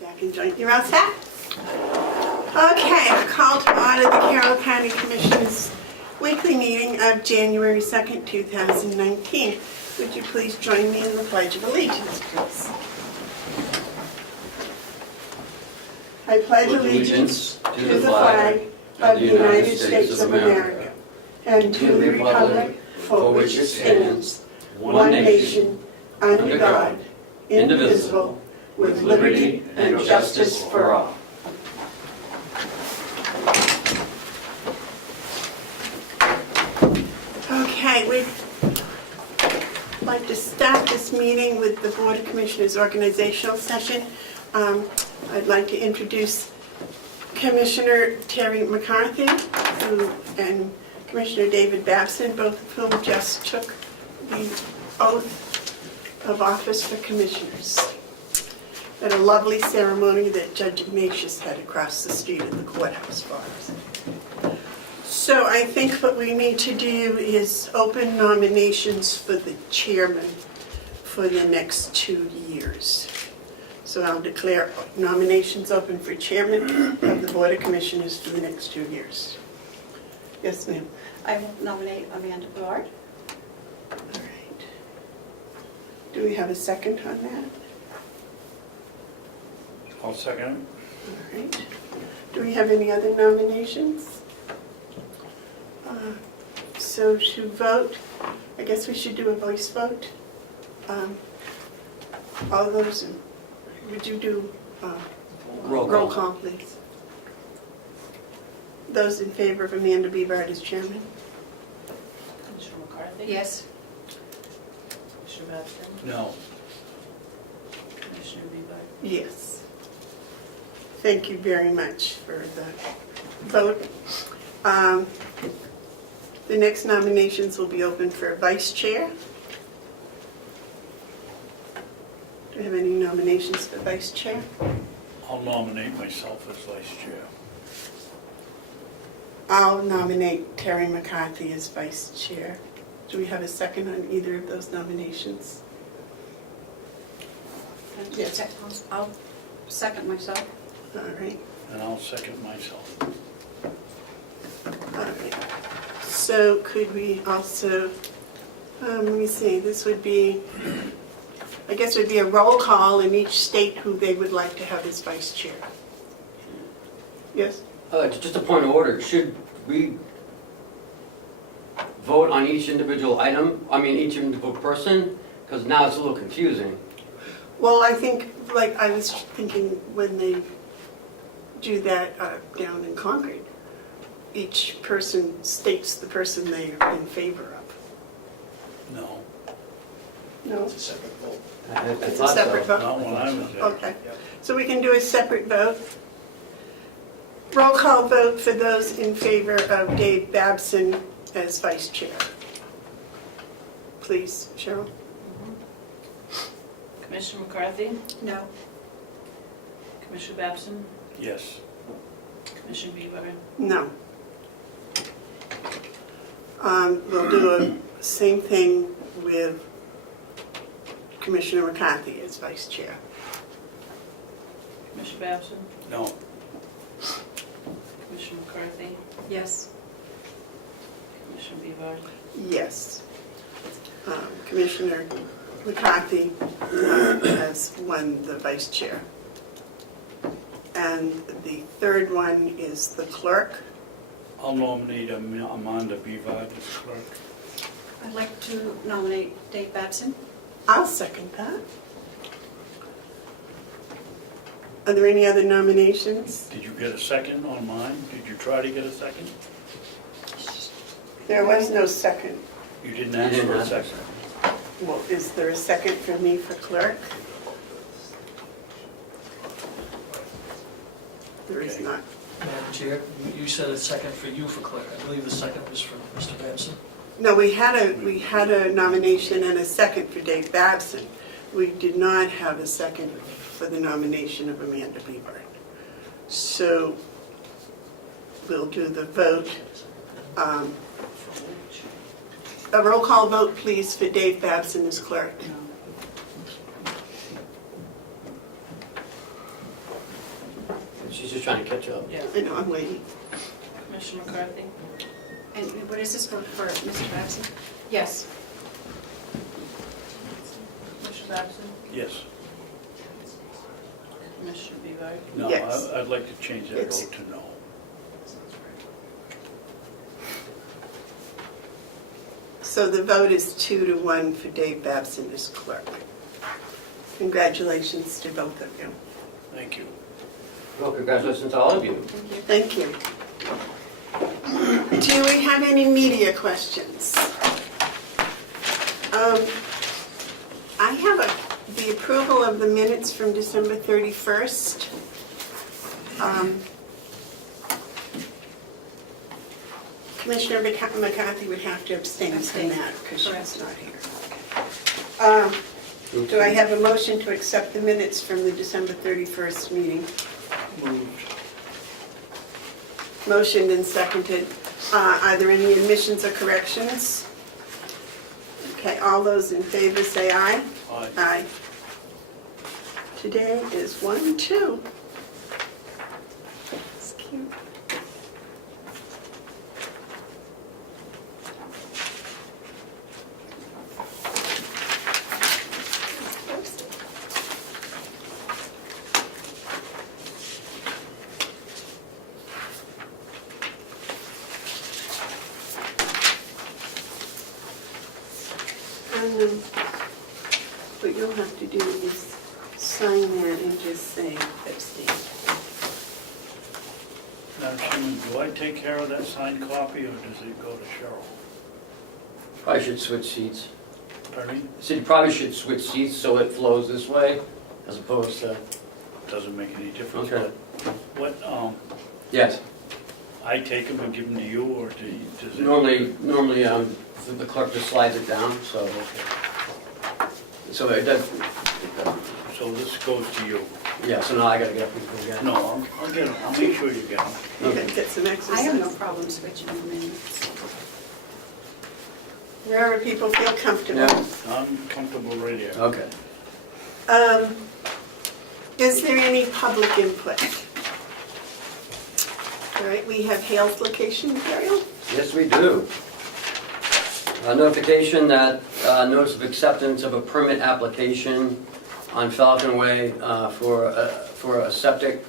Back and join. You're all set? Okay, I call to order the Carroll County Commissioners weekly meeting of January 2nd, 2019. Would you please join me in the Pledge of Allegiance, please? I pledge allegiance to the flag of the United States of America and to the republic for which it stands, one nation, under God, indivisible, with liberty and justice for all. Okay, we'd like to start this meeting with the Board of Commissioners organizational session. I'd like to introduce Commissioner Terry McCarthy and Commissioner David Babson, both of whom just took the oath of office for commissioners at a lovely ceremony that Judge Ignatius had across the street at the courthouse for us. So I think what we need to do is open nominations for the chairman for the next 2 years. So I'll declare nominations open for chairman of the Board of Commissioners for the next 2 years. Yes, ma'am. I will nominate Amanda Bevard. All right. Do we have a second on that? I'll second. All right. Do we have any other nominations? So to vote, I guess we should do a voice vote. All those, would you do roll call, please? Those in favor of Amanda Bevard as chairman? Commissioner McCarthy? Yes. Commissioner Babson? No. Commissioner Bevard? Yes. Thank you very much for the vote. The next nominations will be open for vice chair. Do we have any nominations for vice chair? I'll nominate myself as vice chair. I'll nominate Terry McCarthy as vice chair. Do we have a second on either of those nominations? Yes. I'll second myself. All right. And I'll second myself. All right. So could we also, let me see, this would be, I guess it would be a roll call in each state who they would like to have as vice chair. Yes? Just a point of order, should we vote on each individual item, each individual person? Because now it's a little confusing. Well, I think, like I was thinking when they do that down in Concord, each person states the person they are in favor of. No. No? It's a separate vote. It's a separate vote? Not when I was there. Okay. So we can do a separate vote. Roll call vote for those in favor of Dave Babson as vice chair. Please, Cheryl. Commissioner McCarthy? No. Commissioner Babson? Yes. Commissioner Bevard? No. We'll do a same thing with Commissioner McCarthy as vice chair. Commissioner Babson? No. Commissioner McCarthy? Yes. Commissioner Bevard? Yes. Commissioner McCarthy has won the vice chair. And the third one is the clerk. I'll nominate Amanda Bevard as clerk. I'd like to nominate Dave Babson. I'll second that. Are there any other nominations? Did you get a second on mine? Did you try to get a second? There was no second. You didn't ask for a second. Well, is there a second for me for clerk? There is Okay. not. Madam Chair, you said a second for you for clerk. I believe the second was for Mr. Babson. No, we had a nomination and a second for Dave Babson. We did not have a second for the nomination of Amanda Bevard. So we'll do the vote. A roll call vote, please, for Dave Babson as clerk. She's just trying to catch up. Yeah. I know, I'm waiting. Commissioner McCarthy? And what is this for Mr. Babson? Yes. Commissioner Babson? Yes. Commissioner Bevard? No, Yes. I'd like to change that It's- vote to no. So the vote is 2-1 for Dave Babson as clerk. Congratulations to both of you. Thank you. Well, congratulations to all of you. Thank you. Do we have any media questions? I have the approval of the minutes from December 31st. Commissioner McCarthy would have to abstain from that because she's not here. Do I have a motion to accept the minutes from the December 31st meeting? Moved. Motioned and seconded. Are there any admissions or corrections? Okay, all those in favor say aye. Aye. Aye. Today is 1-2. It's cute. And what you'll have to do is sign that and just say abstain. Madam Chairman, do I take care of that signed copy or does it go to Cheryl? Probably should switch seats. Pardon me? I said you probably should switch seats so it flows this way as opposed to, Doesn't make any difference. Okay. What, yes. I take them and give them to you or does it? Normally, the clerk just slides it down, so, so it does, So this goes to you? yeah, so now I gotta get up and go again. No, I'll get them. I'll make sure you get them. You can get some exercise. I have no problem switching them in. Wherever people feel comfortable. Yeah. I'm comfortable right here. Okay. Is there any public input? All right, we have Hale's location, Carroll. Yes, we do. A notification that notice of acceptance of a permit application on Falcon Way for a septic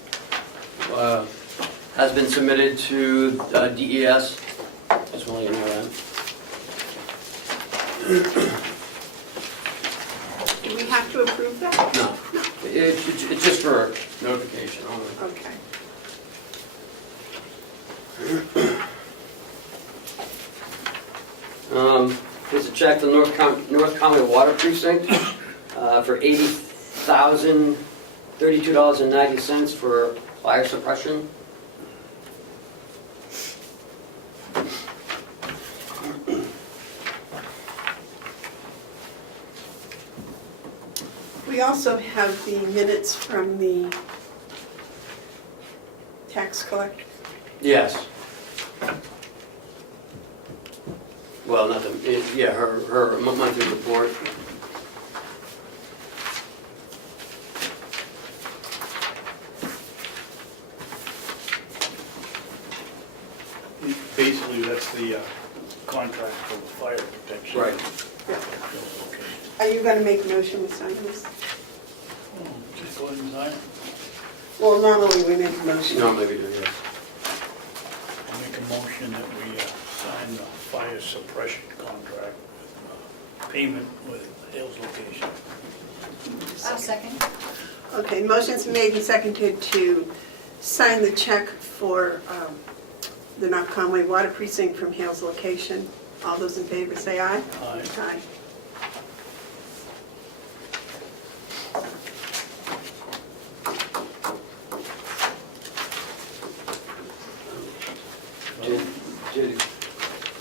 has been submitted to DES. Just want to let you know that. Do we have to approve that? No, it's just for notification only. Okay. Here's a check to North County Water Precinct for $80,032.90 for fire suppression. We also have the minutes from the tax collector. Yes. Well, not the, yeah, her monthly report. Basically, that's the contract for the fire protection. Right. Yeah. Okay. Are you going to make a motion to sign this? Oh, just go ahead and sign it. Well, normally we make a motion. Normally we do, yes. I'll make a motion that we sign the fire suppression contract with payment with Hale's location. I'll second. Okay, motion's made and seconded to sign the check for the North Conway Water Precinct from Hale's location. All those in favor say aye. Aye. Aye.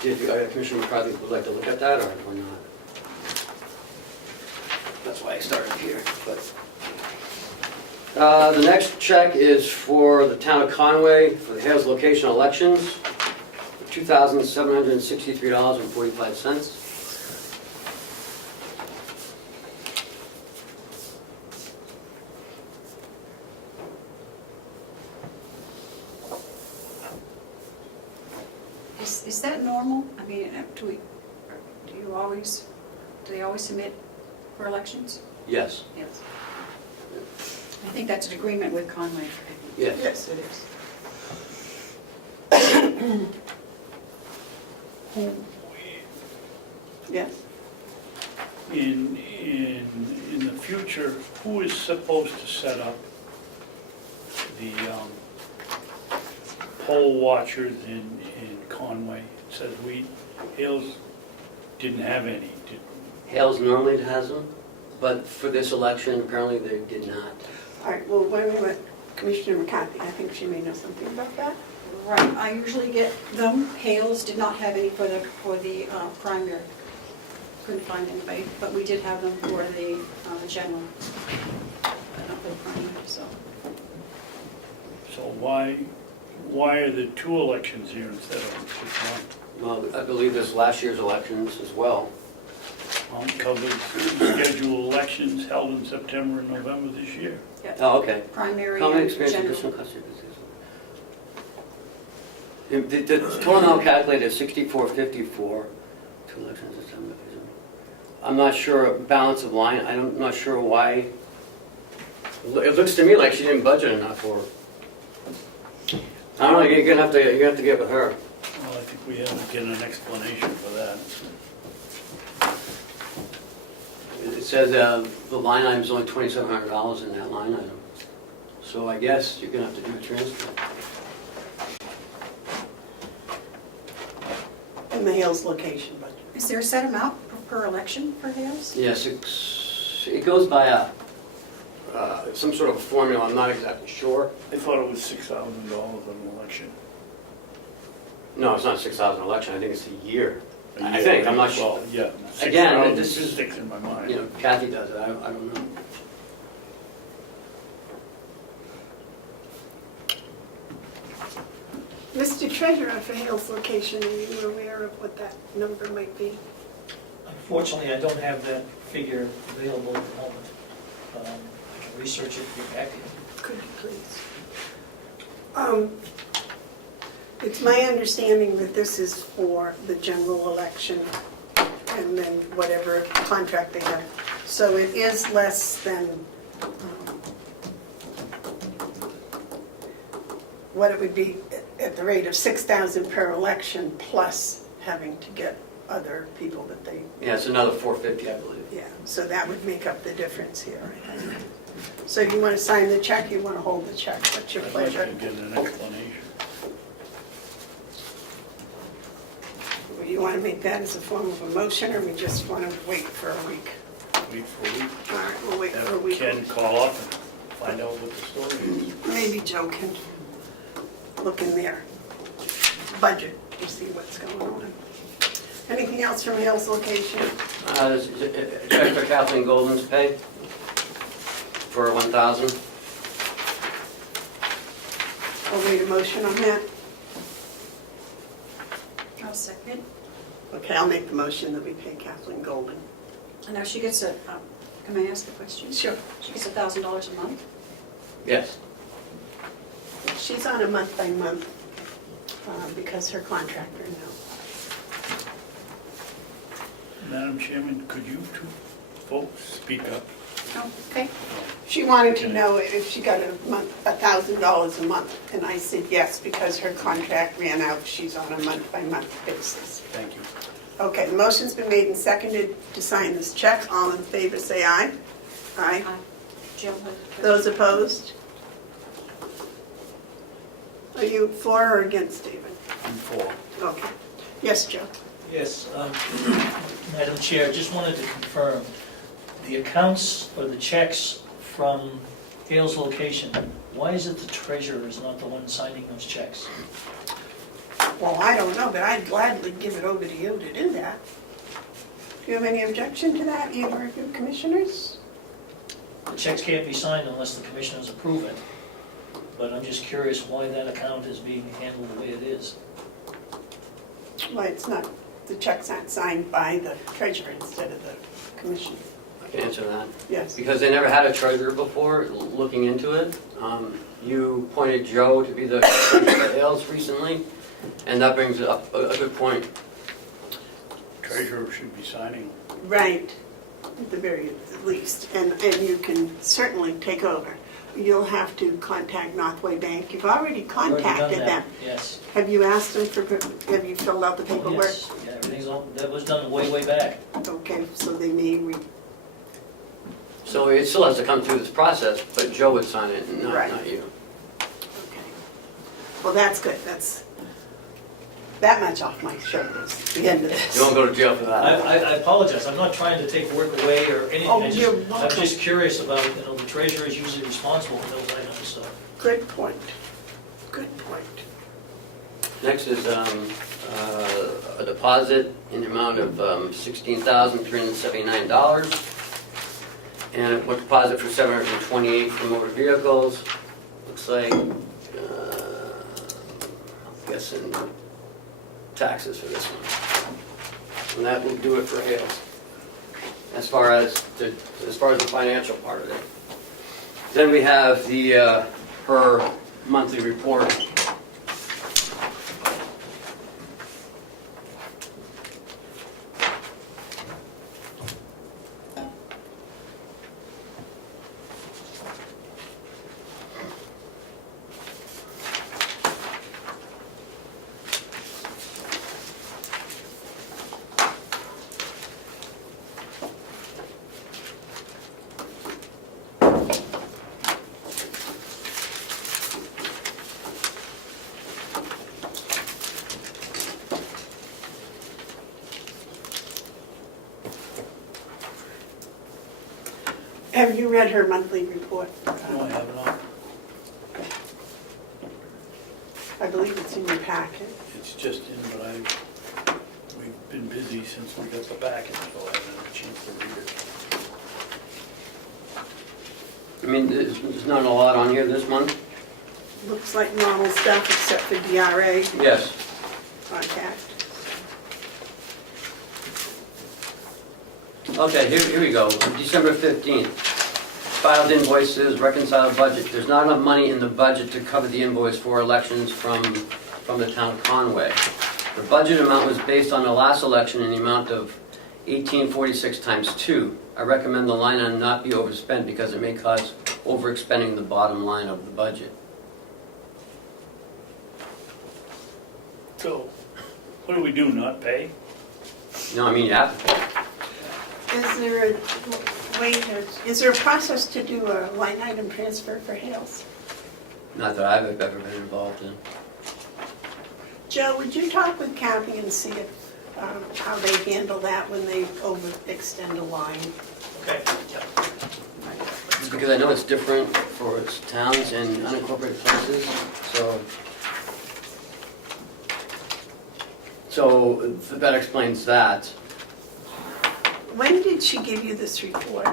Did Commissioner McCarthy would like to look at that or not? That's why I started here, but. The next check is for the town of Conway for the Hales location elections, for $2,763.45. Is that normal? I mean, do they always submit for elections? Yes, Yes. I think that's an agreement with Conway. yes. Yes, it is. Yes. In the future, who is supposed to set up the poll watchers in Conway? It says Hales didn't have any. Hales normally has them, but for this election, apparently they did not. All right, well, why don't we let Commissioner McCarthy, I think she may know something about that. Right, I usually get them. Hales did not have any for the primary. Couldn't find anybody, but we did have them for the general. But not for the primary, so. So why are there 2 elections here instead of just one? Well, I believe this last year's elections as well. Covers scheduled elections held in September and November this year. Yeah. Oh, okay. Primary Common and experience in general. additional custody. The total amount calculated is 6454, 2 elections this time. I'm not sure, balance of line, I'm not sure why. It looks to me like she didn't budget enough for it. I don't know, you're gonna have to get with her. Well, I think we have to get an explanation for that. It says the line item is only $2,700 in that line item. So I guess you're gonna have to do a transfer. In the Hales location budget. Is there a set amount per election for Hales? Yes, it goes by some sort of a formula, I'm not exactly sure. I thought it was $6,000 an election. No, it's not 6,000 election, I think it's a year. I think, I'm not sure. Well, yeah. Again, 6,000 this is- sticks in my mind. You know, Kathy does it, I don't know. Mr. Treasurer, for Hales location, are you aware of what that number might be? Unfortunately, I don't have that figure available at the moment. I can research it and get back to you. Could you please? It's my understanding that this is for the general election and then whatever contract they have. So it is less than what it would be at the rate of 6,000 per election plus having to get other people that they, Yeah, it's another 450, I believe. yeah. So that would make up the difference here, I think. So you want to sign the check, you want to hold the check, what's your I'd like pleasure? to get an explanation. You want to make that as a form of a motion, or we just want to wait for a week? Wait for a week. All right, we'll wait for a Have week. Ken call up and find out what the story is. Maybe Joe can look in their budget to see what's going on. Anything else from Hale's location? Check for Kathleen Golden's pay for $1,000. I'll wait a motion on that. I'll second. Okay, I'll make the motion that we pay Kathleen Golden. And now she gets a, can I ask a question? Sure. She gets $1,000 a month? Yes. She's on a month-by-month because her contractor now. Madam Chairman, could you 2 folks speak up? Oh, okay. She wanted to know if she got $1,000 a month, and I said yes, because her contract ran out. She's on a month-by-month basis. Thank you. Okay, the motion's been made and seconded to sign this check. All in favor, say aye. Aye. Jill has a question. Those opposed? Are you for or against, David? I'm for. Okay. Yes, Joe? Yes, Madam Chair, just wanted to confirm, the accounts or the checks from Hale's location, why is it the treasurer is not the one signing those checks? Well, I don't know, but I'd gladly give it over to you to do that. Do you have any objection to that, either of you commissioners? The checks can't be signed unless the commissioners approve it, but I'm just curious why that account is being handled the way it is. Well, it's not, the checks aren't signed by the treasurer instead of the commissioner. I can answer that. Yes. Because they never had a treasurer before, looking into it. You appointed Joe to be the treasurer of Hales recently, And that brings up a good point. Treasurer should be signing. Right, at the very least, and you can certainly take over. You'll have to contact Northway Bank. You've already We've already done contacted that. them. Yes. Have you asked them for, have you filled out the Oh, paperwork? yes. Yeah, everything's all, that was done way back. Okay, so they may, So it still has to come through this process, but Joe would sign it, and Right. not you. okay. Well, that's good, that's that much off my shoulders, the end of this. You won't go to jail for that. I apologize, I'm not trying to take work away or anything. Oh, I just- you're I'm welcome. just curious about, the treasurer is usually responsible for those items, so. Good point, good point. Next is a deposit in the amount of $16,379. And a deposit for $728 for motor vehicles. Looks like, I'm guessing taxes for this one. And that will do it for Hales. As far as the financial part of it. Then we have her monthly report. Have you read her monthly report? No, I have not. I believe it's in your packet. It's just in, but we've been busy since we got the packet, so I haven't had a chance to read it. I mean, there's not a lot on here this month. Looks like normal stuff except for DRA Yes. contact. Okay, here we go. December 15th. Filed invoices, reconciled budget. There's not enough money in the budget to cover the invoice for elections from the town of Conway. The budget amount was based on the last election in the amount of 1846 times 2. I recommend the line item not be overspent because it may cause overexpending the bottom line of the budget. So, what do we do, not pay? No, I mean, you have to pay. Is there a way is there a process to do a line item transfer for Hales? Not that I've ever been involved in. Joe, would you talk with Kathy and see if, how they handle that when they overextend a line? Okay. Because I know it's different for towns and unincorporated places, so that explains that. When did she give you this report?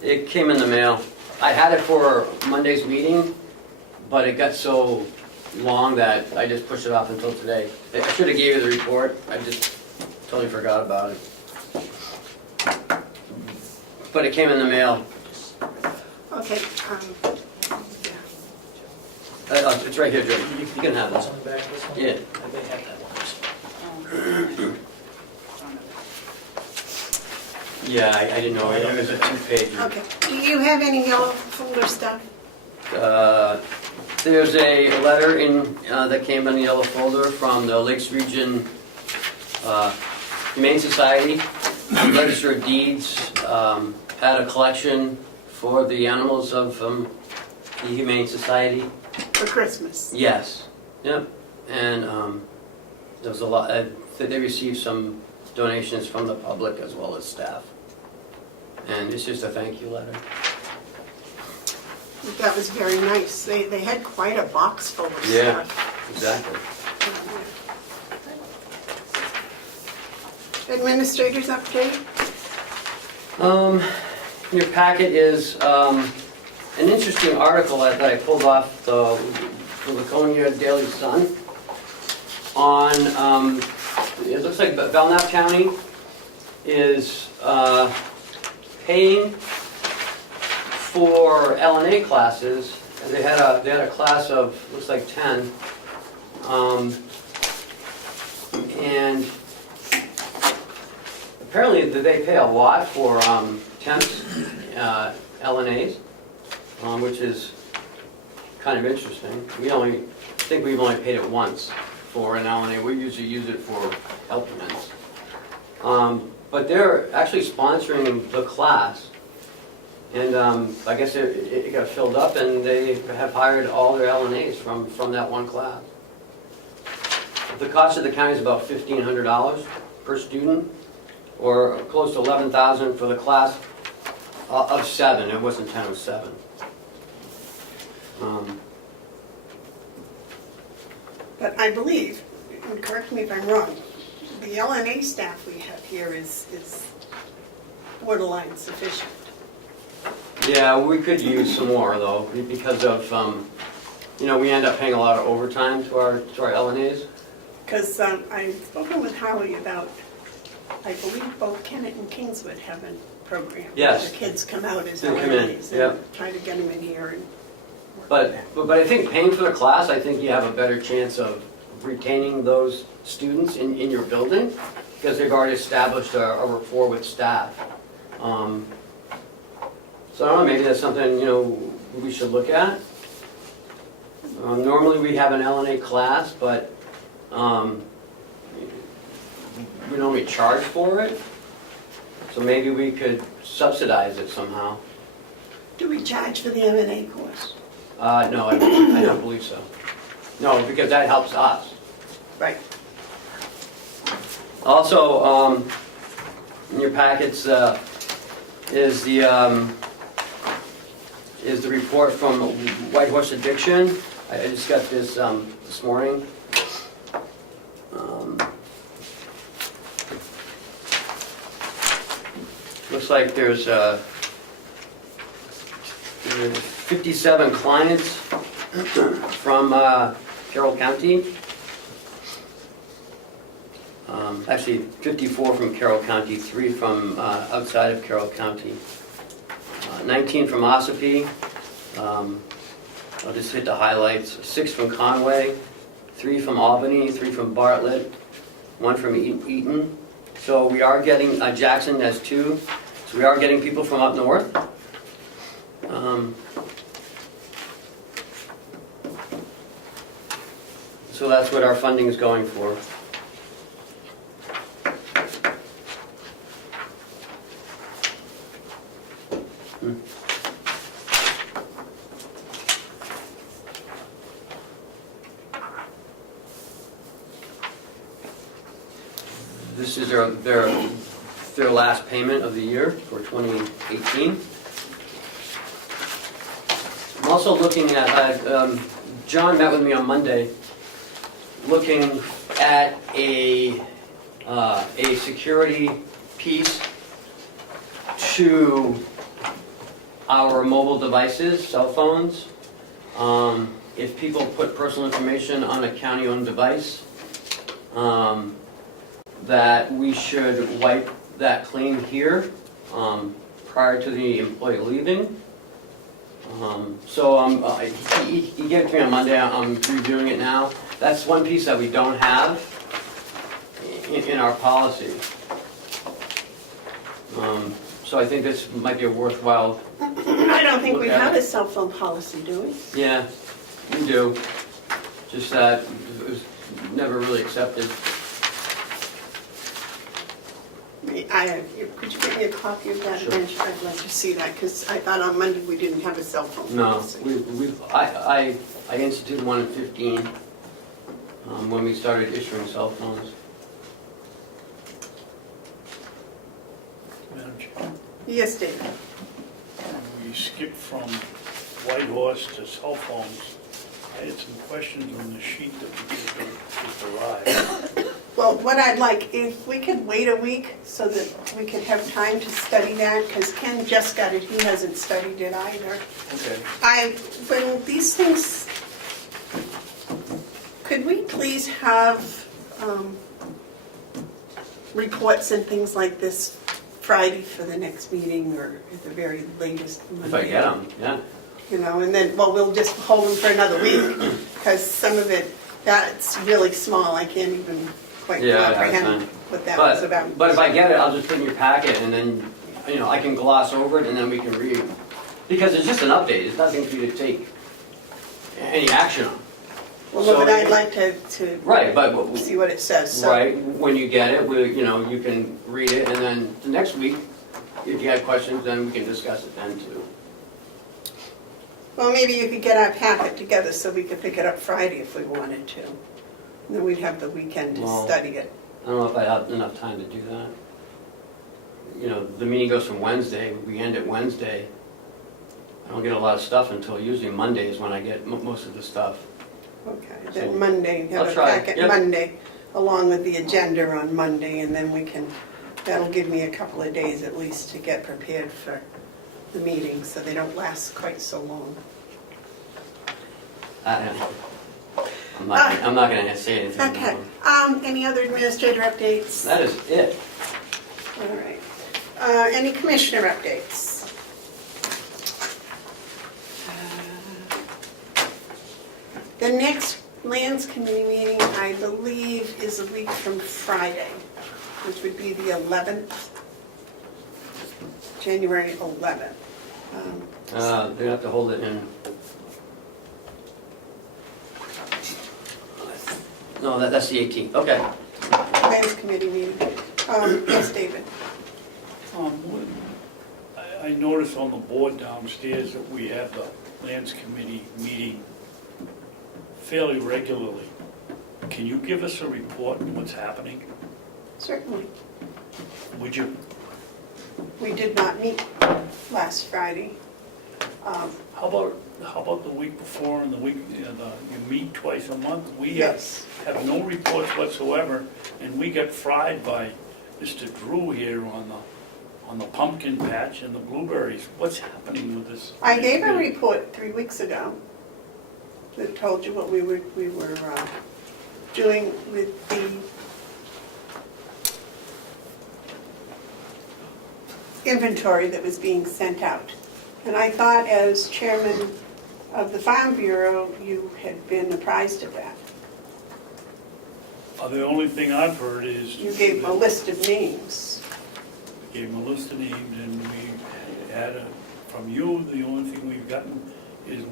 It came in the mail. I had it for Monday's meeting, but it got so long that I just pushed it off until today. I should have gave you the report, I just totally forgot about it. But it came in the mail. Okay, It's right here, Joe. You can have What's this. on the back of this one? Yeah. I may have that one. Yeah, I didn't know. It was a 2-page. okay. Do you have any yellow folder stuff? There's a letter that came in the yellow folder from the Lakes Region Humane Society. Register of Deeds had a collection for the animals of the Humane Society. For Christmas? Yes, yep. And there was a lot, they received some donations from the public as well as staff. And it's just a thank you letter. That was very nice. They had quite a box full of Yeah. stuff. Exactly. Administrators update? In your packet is an interesting article that I pulled off the Laconia Daily Sun on, it looks like Belknap County is paying for LNA classes. They had a class of, looks like 10. And apparently they pay a lot for temps, LNAs, which is kind of interesting. I think we've only paid it once for an LNA. We usually use it for helpments. But they're actually sponsoring the class. And I guess it got filled up, and they have hired all their LNAs from that one class. The cost of the county is about $1,500 per student, or close to $11,000 for the class of 7. It wasn't 10, it was 7. But I believe, and correct me if I'm wrong, the LNA staff we have here is borderline sufficient. Yeah, we could use some more though, because of, we end up paying a lot of overtime to our LNAs. Because I've spoken with Holly about, I believe both Kennett and Kingswood have a program. Yes. Where the kids come out as They come in, LNAs yep. and try to get them in here and work But with them. I think paying for the class, I think you have a better chance of retaining those students in your building, because they've already established a rapport with staff. So I don't know, maybe that's something, we should look at. Normally we have an LNA class, but we normally charge for it. So maybe we could subsidize it somehow. Do we charge for the M&A course? No, I don't believe so. No, because that helps us. Right. Also, in your packets is the report from White Horse Addiction. I just got this this morning. Looks like there's 57 clients from Carroll County. Actually, 54 from Carroll County, 3 from outside of Carroll County. 19 from Ossipee. I'll just hit the highlights. 6 from Conway, 3 from Albany, 3 from Bartlett, 1 from Eaton. So we are getting, Jackson has 2. So we are getting people from up north. So that's what our funding is going for. This is their last payment of the year for 2018. I'm also looking at, John met with me on Monday, looking at a security piece to our mobile devices, cell phones. If people put personal information on a county-owned device, that we should wipe that clean here prior to the employee leaving. He gave it to me on Monday. I'm reviewing it now. That's one piece that we don't have in our policy. So I think this might be a worthwhile. I don't think we Look at have it. a cell phone policy, do we? Yeah, we do. Just that it was never really accepted. Could you give me a copy of that? Sure. I'd like to see that, because I thought on Monday we didn't have a cell phone No, policy. I instituted one in 15 when we started issuing cell phones. Madam Chair, Yes, David. we skipped from White Horse to cell phones. I had some questions on the sheet that we just derived. Well, what I'd like, if we could wait a week so that we could have time to study that, because Ken just got it, he hasn't studied it either. Okay. When these things, could we please have reports and things like this Friday for the next meeting, or at the very latest Monday? If I get them, yeah. And then, well, we'll just hold them for another week, because some of it, that's really small, I can't even quite Yeah, I have comprehend time. what that was about. But if I get it, I'll just put it in your packet and then, you know, I can gloss over it and then we can read. Because it's just an update, it's nothing for you to take any action on. Well, So but I'd it- like to Right, but, see what it says, so. right, when you get it, you know, you can read it and then the next week, if you have questions, then we can discuss it then too. Well, maybe you could get our packet together so we could pick it up Friday if we wanted to. And then we'd have the weekend to Well- study it. I don't know if I have enough time to do that. You know, the meeting goes from Wednesday, we end it Wednesday. I don't get a lot of stuff until usually Monday is when I get most of the stuff. Okay, So, then Monday, have I'll a try, packet yep. Monday, along with the agenda on Monday, and then we can, that'll give me a couple of days at least to get prepared for the meeting, so they don't last quite so long. I'm not gonna say anything. Okay, any other administrator updates? That is it. All right. Any commissioner updates? The next Lands Committee meeting, I believe, is a week from Friday, which would be the 11th, January 11th. They're gonna have to hold it in. No, that's the 18th, okay. Lands Committee meeting. Yes, David? I noticed on the board downstairs that we have the Lands Committee meeting fairly regularly. Can you give us a report on what's happening? Certainly. Would you? We did not meet last Friday. How about the week before and the week, you meet twice a month? We Yes. have no reports whatsoever, and we got fried by Mr. Drew here on the pumpkin patch and the blueberries. What's happening with this? I gave a report 3 weeks ago that told you what we were doing with the inventory that was being sent out. And I thought as chairman of the Farm Bureau, you had been apprised of that. The only thing I've heard is. You gave them a list of names. Gave them a list of names, and we had from you, the only thing we've gotten is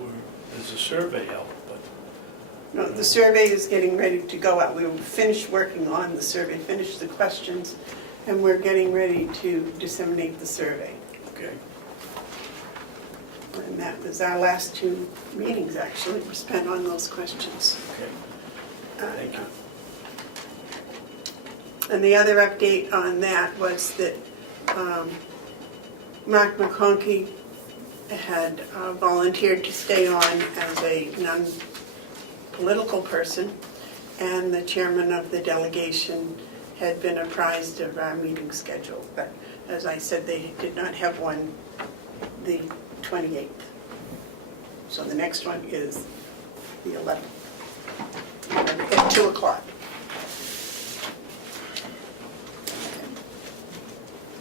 there's a survey out, but. No, the survey is getting ready to go out. We will finish working on the survey, finish the questions, and we're getting ready to disseminate the survey. Okay. And that was our last 2 meetings, actually, were spent on those questions. Okay, thank you. And the other update on that was that Mark McConkie had volunteered to stay on as a non-political person, and the chairman of the delegation had been apprised of our meeting schedule. But as I said, they did not have one the 28th. So the next one is the 11th at 2 o'clock.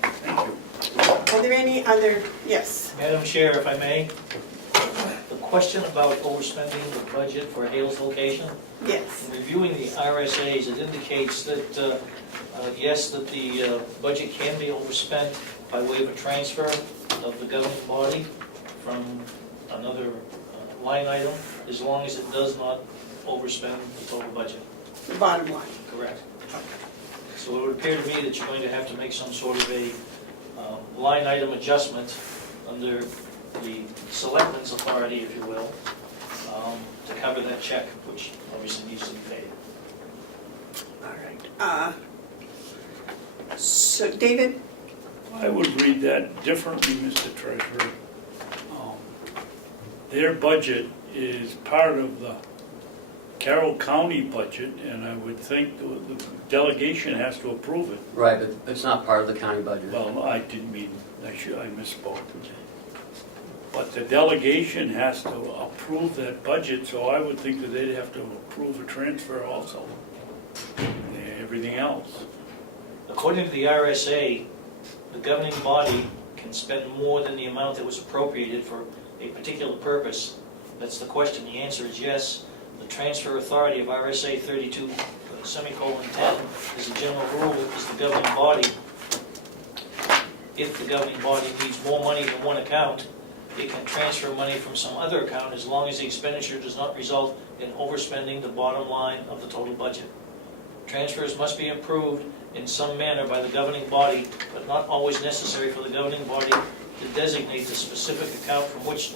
Thank you. Are there any other, yes? Madam Chair, if I may, the question about overspending the budget for Hales location, Yes. in reviewing the RSAs, it indicates that, yes, that the budget can be overspent by way of a transfer of the governing body from another line item, as long as it does not overspend the total budget. The bottom line. Correct. So it would appear to me that you're going to have to make some sort of a line item adjustment under the selectmen's authority, if you will, to cover that check, which obviously needs to be paid. All right. So, David? I would read that differently, Mr. Treasurer. Their budget is part of the Carroll County budget, and I would think the delegation has to approve it. Right, but it's not part of the county budget. Well, I didn't mean, I misspoke. But the delegation has to approve that budget, so I would think that they'd have to approve a transfer also. Everything else. According to the RSA, the governing body can spend more than the amount that was appropriated for a particular purpose. That's the question. The answer is yes. the transfer authority of RSA 32, semicolon 10, is a general rule, is the governing body. If the governing body needs more money than one account, it can transfer money from some other account as long as the expenditure does not result in overspending the bottom line of the total budget. Transfers must be approved in some manner by the governing body, but not always necessary for the governing body to designate the specific account from which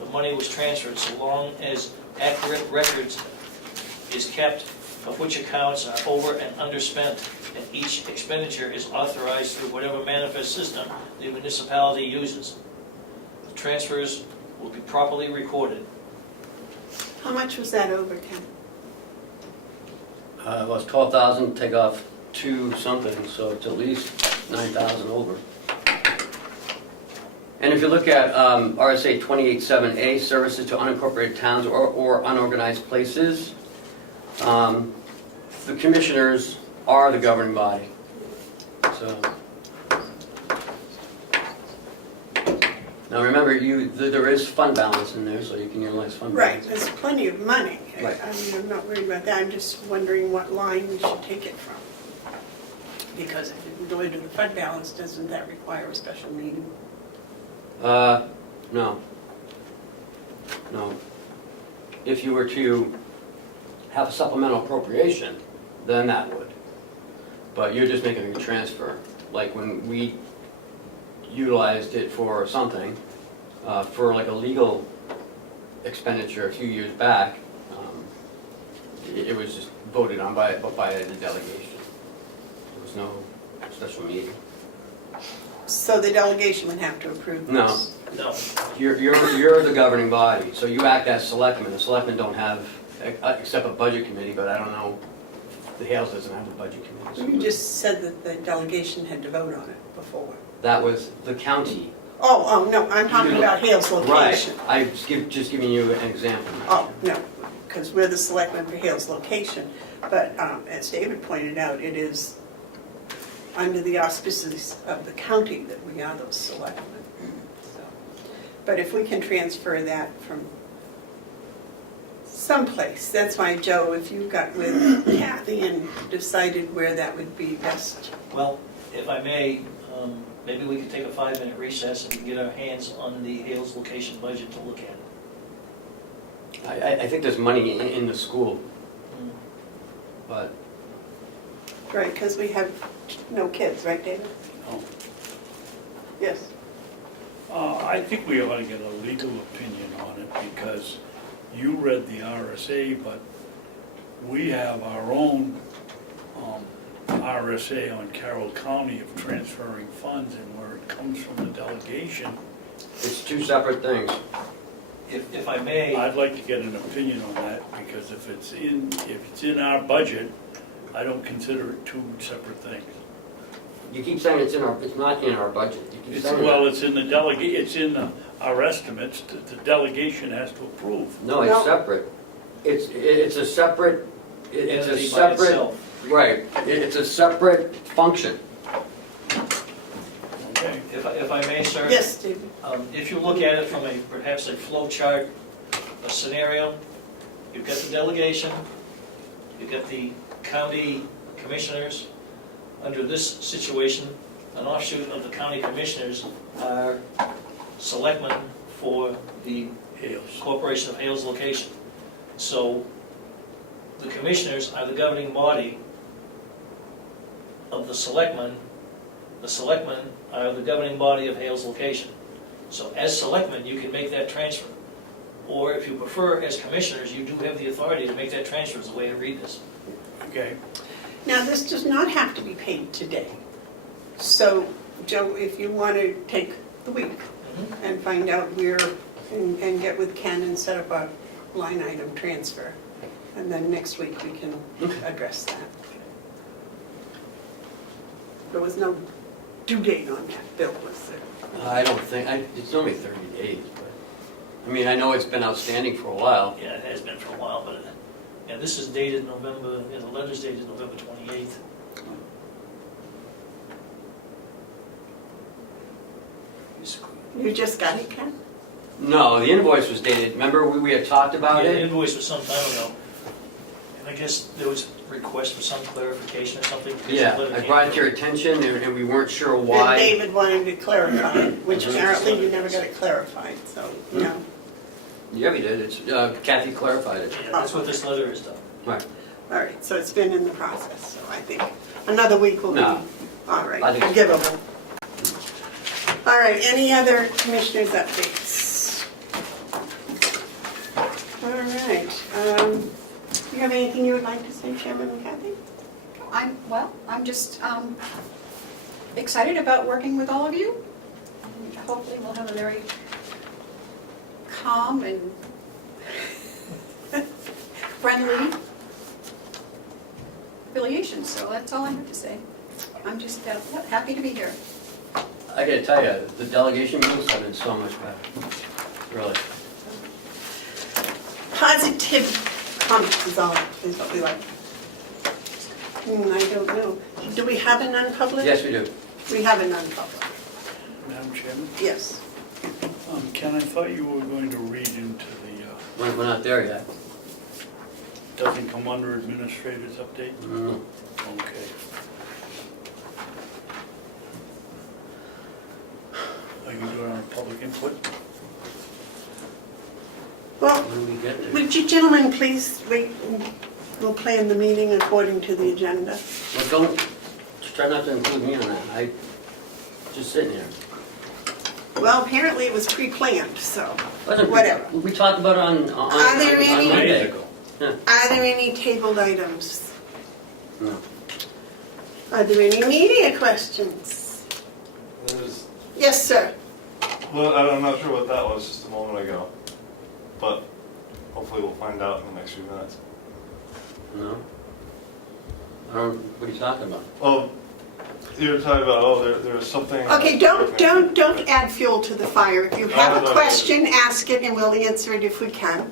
the money was transferred, so long as accurate records is kept of which accounts are over and underspent, and each expenditure is authorized through whatever manifest system the municipality uses. The transfers will be properly recorded. How much was that over, Ken? It was 12,000, take off 2 something, so it's at least 9,000 over. And if you look at RSA 28.7A, services to unincorporated towns or unorganized places, the commissioners are the governing body. So now remember, there is fund balance in there, so you can utilize fund Right, balance. there's plenty of money. Right. I mean, I'm not worried about that, I'm just wondering what line we should take it from. Because if it go into the fund balance, doesn't that require a special meeting? No. No. If you were to have a supplemental appropriation, then that would. But you're just making a transfer. Like when we utilized it for something, for like a legal expenditure a few years back, it was just voted on by the delegation. There was no special meeting. So the delegation would have to approve No. this? No, You're the governing body, so you act as selectmen. The selectmen don't have, except a budget committee, but I don't know, the Hales doesn't have a budget committee. You just said that the delegation had to vote on it before. That was the county. Oh, no, I'm talking about Hale's location. Right, I'm just giving you an example. Oh, no, because we're the selectmen for Hale's location. But as David pointed out, it is under the auspices of the county that we are those selectmen. So, but if we can transfer that from someplace, that's why, Joe, if you got with Kathy and decided where that would be best. well, if I may, maybe we could take a 5-minute recess and get our hands on the Hales location budget to look at it. I think there's money in the school, but Right, because we have no kids, right, David? No. Yes. I think we ought to get a legal opinion on it, because you read the RSA, but we have our own RSA on Carroll County of transferring funds, and where it comes from the delegation. it's 2 separate things. If I may, I'd like to get an opinion on that, because if it's in our budget, I don't consider it 2 separate things. You keep saying it's not in our budget. You keep saying Well, that. it's in our estimates, that the delegation has to approve. No, it's No. separate. It's a separate, it's a entity by separate, itself. right, it's a separate function. Okay. If I may, sir? Yes, David. If you look at it from perhaps a flow chart, a scenario, you've got the delegation, you've got the county commissioners. Under this situation, an offshoot of the county commissioners are selectmen for the Hales. Corporation of Hales location. So the commissioners are the governing body of the selectmen are the governing body of Hales location. So as selectmen, you can make that transfer. Or if you prefer, as commissioners, you do have the authority to make that transfer, is the way I read this. Okay. Now, this does not have to be paid today. So, Joe, if you want to take the week and find out where, and get with Ken and set up a line item transfer, and then next week we can address that. There was no due date on that bill, was there? I don't think, it's only 30 days, but, I mean, I know it's been outstanding for a while. Yeah, it has been for a while, but yeah, this is dated November, the letter's dated November 28th. You just got it, Ken? No, the invoice was dated, remember we had talked about Yeah, the it? invoice was some time ago. And I guess there was a request for some clarification or something. Yeah, I brought it to your attention and we weren't sure why. And David wanted to clarify, which apparently you never got it clarified, so, no. Yeah, we did, it's, Kathy clarified it. Yeah, that's what this letter is, though. Right. All right, so it's been in the process, so I think another week will be, No. all right, I think- forgivable. All right, any other commissioners' updates? All right, you have anything you would like to say, Chairman McCarthy? I'm just excited about working with all of you. Hopefully we'll have a very calm and friendly affiliation, so that's all I have to say. I'm just happy to be here. I gotta tell you, the delegation meetings have been so much better, really. Positive comments is all, is what we like. I don't know. Do we have a non-public? Yes, we do. We have a non-public, Madam Chairman, yes. Ken, I thought you were going to read into the, We're not there yet. doesn't come under administrator's update? Mm. Okay. I can do it on public input. Well, When do we get there? would you gentlemen please wait, we'll plan the meeting according to the agenda. Well, don't, try not to include me on that. I, just sitting here. Well, apparently it was pre-planned, so, Wasn't- whatever. We talked about it on Are there any- Monday. Days ago. Are there any tabled items? No. Are there any media questions? Yes, sir. Well, I'm not sure what that was just a moment ago, but hopefully we'll find out in the next few minutes. No? I don't, what are you talking about? Oh, you were talking about, there was something. Okay, don't add fuel to the fire. If you have a question, ask it and we'll answer it if we can.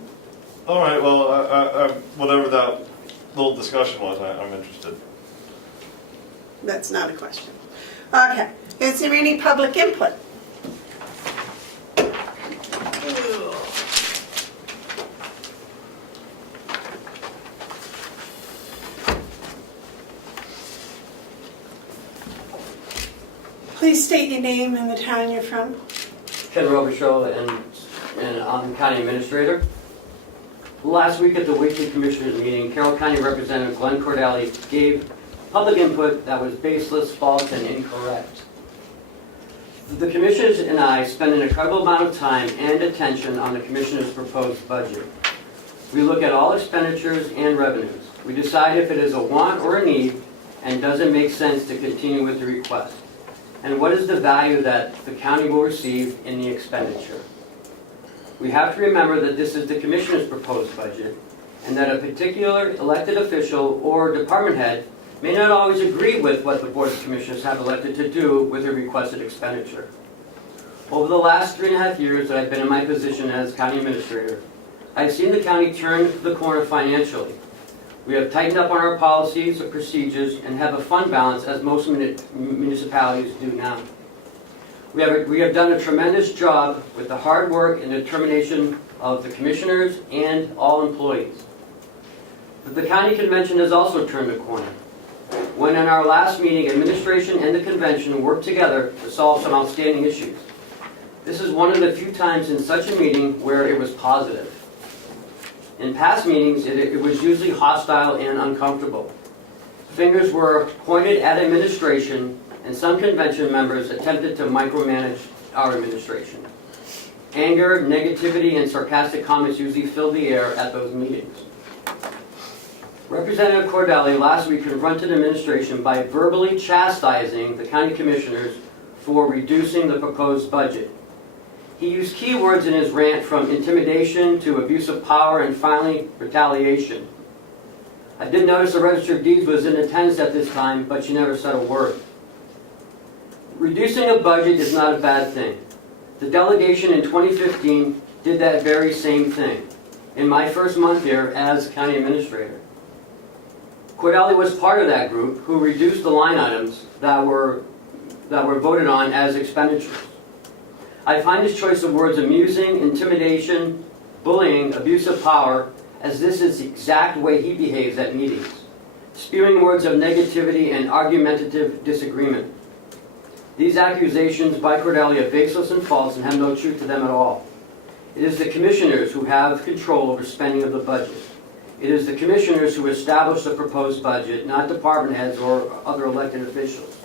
All right, well, I, whatever that little discussion was, I'm interested. That's not a question. Okay, is there any public input? Please state your name and the town you're from. Ken Robichaud, and I'm the county administrator. Last week at the weekly commissioners meeting, Carroll County Representative Glenn Cordelli gave public input that was baseless, false, and incorrect. The commissioners and I spend an incredible amount of time and attention on the commissioners' proposed budget. We look at all expenditures and revenues. We decide if it is a want or a need and does it make sense to continue with the request. And what is the value that the county will receive in the expenditure. We have to remember that this is the commissioner's proposed budget and that a particular elected official or department head may not always agree with what the Board of Commissioners have elected to do with the requested expenditure. Over the last 3.5 years that I've been in my position as county administrator, I've seen the county turn the corner financially. We have tightened up on our policies and procedures and have a fund balance as most municipalities do now. We have done a tremendous job with the hard work and determination of the commissioners and all employees. But the county convention has also turned the corner. When in our last meeting, administration and the convention worked together to solve some outstanding issues. This is one of the few times in such a meeting where it was positive. In past meetings, it was usually hostile and uncomfortable. Fingers were pointed at administration, and some convention members attempted to micromanage our administration. Anger, negativity, and sarcastic comments usually filled the air at those meetings. Representative Cordelli last week confronted administration by verbally chastising the county commissioners for reducing the proposed budget. He used keywords in his rant from intimidation to abuse of power and finally retaliation. I did notice the Register of Deeds was in attendance at this time, but she never said a word. Reducing a budget is not a bad thing. The delegation in 2015 did that very same thing in my first month here as county administrator. Cordelli was part of that group who reduced the line items that were voted on as expenditures. I find his choice of words amusing, intimidation, bullying, abuse of power, as this is the exact way he behaves at meetings, spewing words of negativity and argumentative disagreement. These accusations by Cordelli are baseless and false and have no truth to them at all. It is the commissioners who have control over spending of the budget. It is the commissioners who establish the proposed budget, not department heads or other elected officials.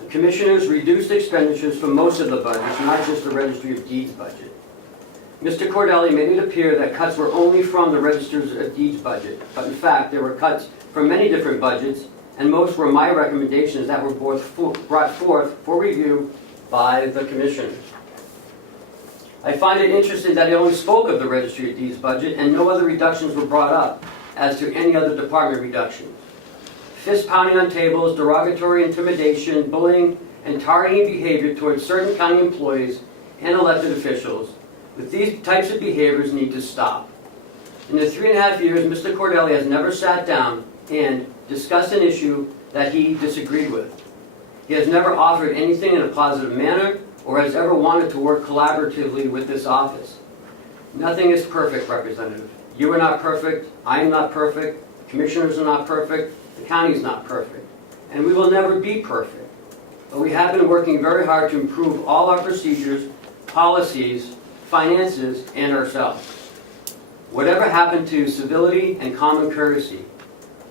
The commissioners reduced expenditures for most of the budget, not just the Registry of Deeds budget. Mr. Cordelli made it appear that cuts were only from the Registry of Deeds budget, but in fact there were cuts from many different budgets, and most were my recommendations that were brought forth for review by the commissioners. I find it interesting that he only spoke of the Registry of Deeds budget and no other reductions were brought up as to any other department reductions. Fist pounding on tables, derogatory intimidation, bullying, and targeting behavior towards certain county employees and elected officials with these types of behaviors need to stop. In the 3.5 years, Mr. Cordelli has never sat down and discussed an issue that he disagreed with. He has never offered anything in a positive manner or has ever wanted to work collaboratively with this office. Nothing is perfect, Representative. You are not perfect, I am not perfect, the commissioners are not perfect, the county is not perfect, and we will never be perfect. But we have been working very hard to improve all our procedures, policies, finances, and ourselves. Whatever happened to civility and common courtesy?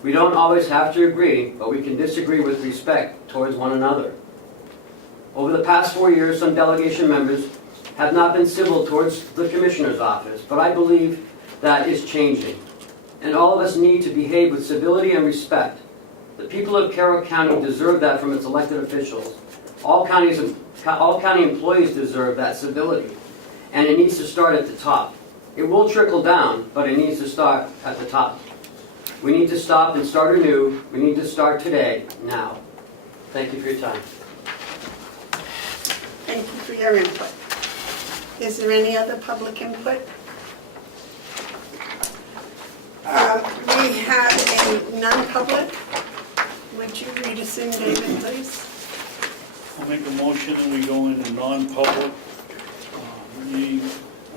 We don't always have to agree, but we can disagree with respect towards one another. Over the past 4 years, some delegation members have not been civil towards the Commissioner's office, but I believe that is changing. And all of us need to behave with civility and respect. The people of Carroll County deserve that from its elected officials. All county employees deserve that civility. And it needs to start at the top. It will trickle down, but it needs to start at the top. We need to stop and start anew. We need to start today, now. Thank you for your time. Thank you for your input. Is there any other public input? We have a non-public. Would you read us in, David, please? I'll make a motion and we go into non-public, reading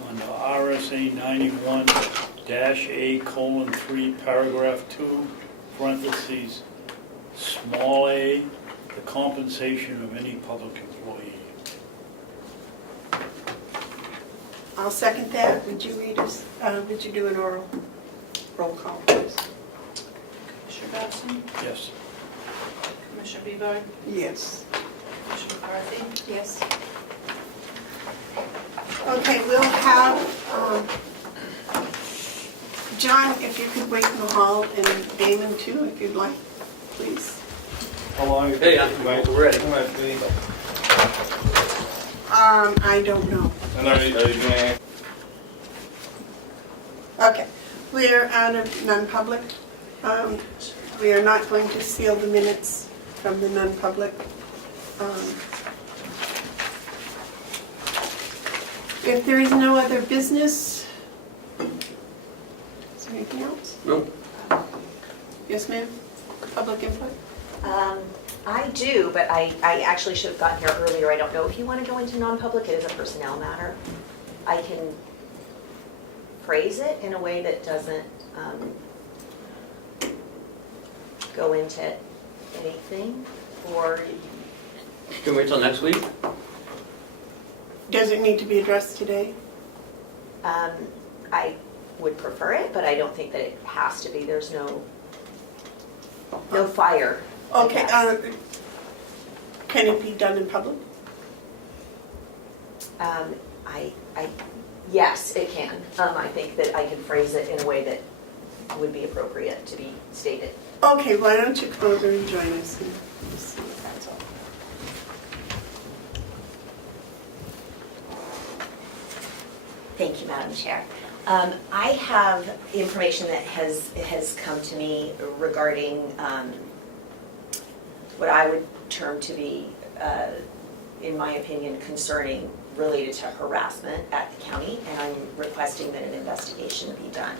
on the RSA 91-A:3, paragraph 2, parentheses, small a, the compensation of any public employee. I'll second that. Would you read us, would you do an oral roll call, please? Commissioner Babson? Yes. Commissioner Bevard? Yes. Commissioner McCarthy? Yes. Okay, we'll have, John, if you could wait in the hall, and Damon too, if you'd like, please. How long? Hey, I'm ready. I don't know. And are you doing? Okay, we're out of non-public. We are not going to seal the minutes from the non-public. If there is no other business, is there anything else? No. Yes, ma'am? Public input? I do, but I actually should have gotten here earlier. I don't know if you want to go into non-public. It is a personnel matter. I can phrase it in a way that doesn't go into anything, or Can we wait till next week? Does it need to be addressed today? I would prefer it, but I don't think that it has to be. There's no fire. I Okay, guess. can it be done in public? Yes, it can. I think that I can phrase it in a way that would be appropriate to be stated. Okay, why don't you come over and join us and we'll see what that's all. Thank you, Madam Chair. I have information that has come to me regarding what I would term to be, in my opinion, concerning related to harassment at the county, and I'm requesting that an investigation be done.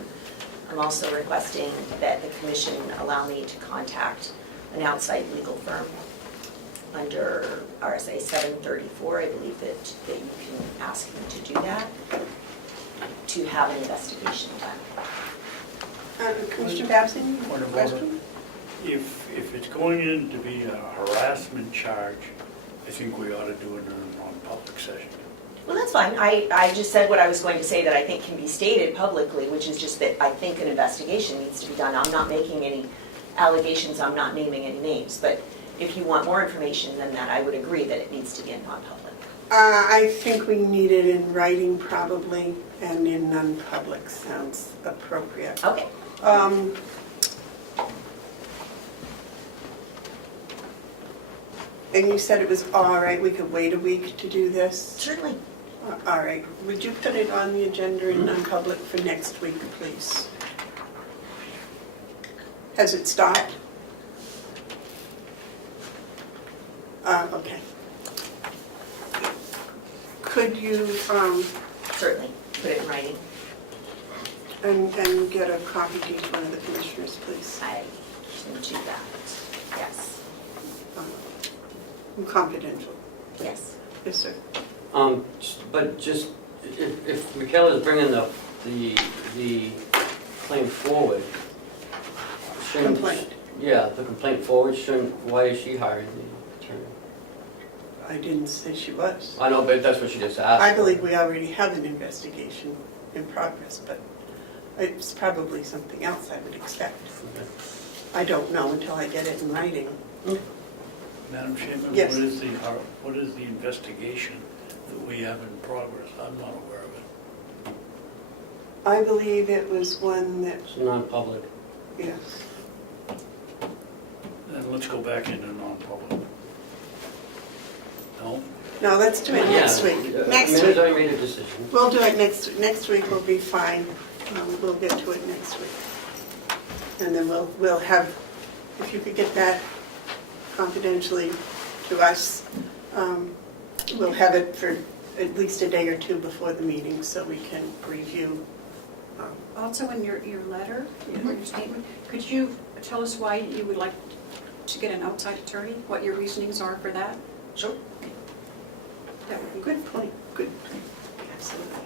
I'm also requesting that the commission allow me to contact an outside legal firm under RSA 734, I believe that you can ask me to do that, to have an investigation done. Commissioner Babson, you have Point a of order. question? If it's going in to be a harassment charge, I think we ought to do it in a non-public session. Well, that's fine. I just said what I was going to say that I think can be stated publicly, which is just that I think an investigation needs to be done. I'm not making any allegations, I'm not naming any names, but if you want more information than that, I would agree that it needs to be in non-public. I think we need it in writing probably, and in non-public sounds appropriate. Okay. And you said it was all right, we could wait a week to do this? Certainly. All right, would you put it on the agenda in non-public for next week, please? Has it stopped? Okay. Could you, Certainly. Put it in writing. and get a copy to each one of the commissioners, please? I can do that. Yes. Confidential. Yes. Yes, sir. But just, if Michaela is bringing the claim forward, shouldn't... Complaint. Yeah, the complaint forward, why is she hiring the attorney? I didn't say she was. I know, but that's what she just asked. I believe we already have an investigation in progress, but it's probably something else I would expect. Okay. I don't know until I get it in writing. Madam Chairman, Yes. what is the investigation that we have in progress? I'm not aware of it. I believe it was one that, It's non-public. yes. Then let's go back into non-public. No? No, let's do it next week. Next Mayor's week. already made a decision. We'll do it next week will be fine. We'll get to it next week. And then we'll have, if you could get that confidentially to us, we'll have it for at least a day or two before the meeting so we can review. Also, in your letter, Yeah. or your statement, could you tell us why you would like to get an outside attorney? What your reasonings are for that? Sure. That would be good. Good point, good. Absolutely.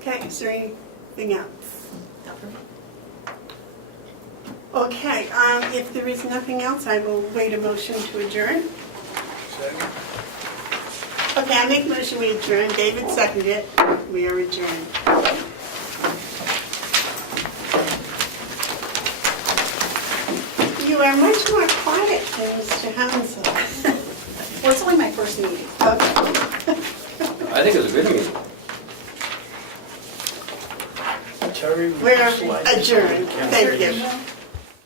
Okay, is there anything else? Not for me. Okay, if there is nothing else, I will wait a motion to adjourn. Second? Okay, I make a motion we adjourn. David seconded it. We are adjourned. You are much more quiet than Mr. Hounslow. Well, it's only my first meeting. Okay. I think it was a good meeting. Terry, would you We're slide this adjourned. over to Thank Ken, you. please?